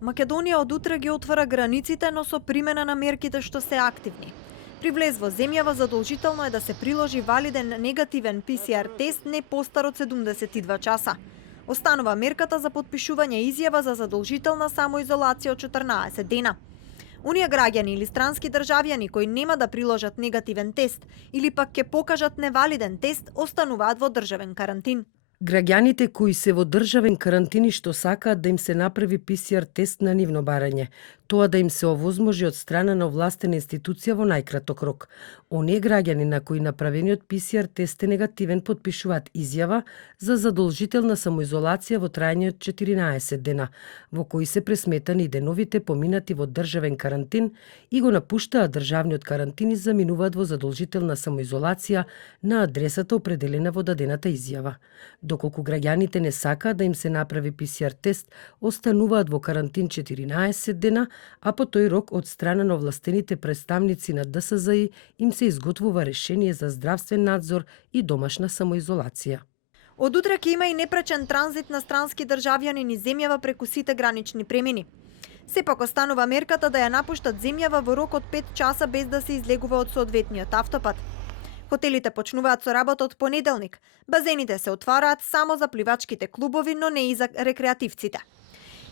Македонија од утре ги отвара границите, но со примена на мерките што се активни. При влез во земјава задолжително е да се приложи валиден негативен ПСР тест не постар од 72 часа. Останува мерката за подпишување изјава за задолжителна самоизолација од 14 дена. Оние граѓани или странски државјани кои нема да приложат негативен тест или пак ќе покажат невалиден тест, остануваат во државен карантин. Граѓаните кои се во државен карантин и што сакаат да им се направи ПСР тест на нивно барање, тоа да им се овозможи од страна на овластена институција во најкраток рок. Оние граѓани на кои направениот ПСР тест е негативен потпишуваат изјава за задолжителна самоизолација во трајање од 14 дена, во кои се пресметани и деновите поминати во државен карантин и го напуштаат државниот карантин и заминуваат во задолжителна самоизолација на адресата определена во дадената изјава. Доколку граѓаните не сакаат да им се направи ПСР тест, остануваат во карантин 14 дена, а по тој рок од страна на овластените представници на ДСЗИ им се изготвува решение за здравствен надзор и домашна самоизолација. Од утре ќе има и непречен транзит на странски државјани низ земјава преку сите гранични премини. Сепак останува мерката да ја напуштат земјава во рок од 5 часа без да се излегува од соодветниот автопат. Хотелите почнуваат со работа од понеделник. Базените се отвараат само за пливачките клубови, но не и за рекреативците.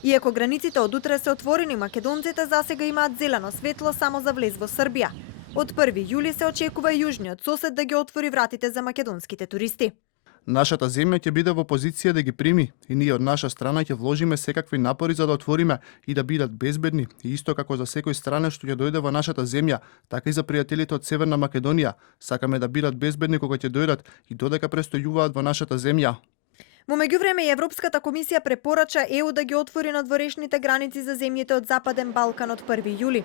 Иако границите од утре се отворени, македонците засега имаат зелено светло само за влез во Србија. Од 1 јули се очекува јужниот сосед да ги отвори вратите за македонските туристи. Нашата земја ќе биде во позиција да ги прими и ние од наша страна ќе вложиме секакви напори за да отвориме и да бидат безбедни, и исто како за секој страна што ќе дојде во нашата земја, така и за пријателите од Северна Македонија. Сакаме да бидат безбедни кога ќе дојдат и додека престојуваат во нашата земја. Во меѓувреме, Европската комисија препорача ЕУ да ги отвори надворешните граници за земјите од Западен Балкан од 1 јули.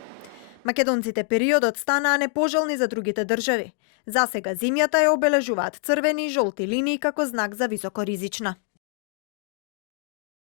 Македонците периодот станаа непожелни за другите држави. Засега земјата ја обележуваат црвени и жолти линии како знак за високоризична.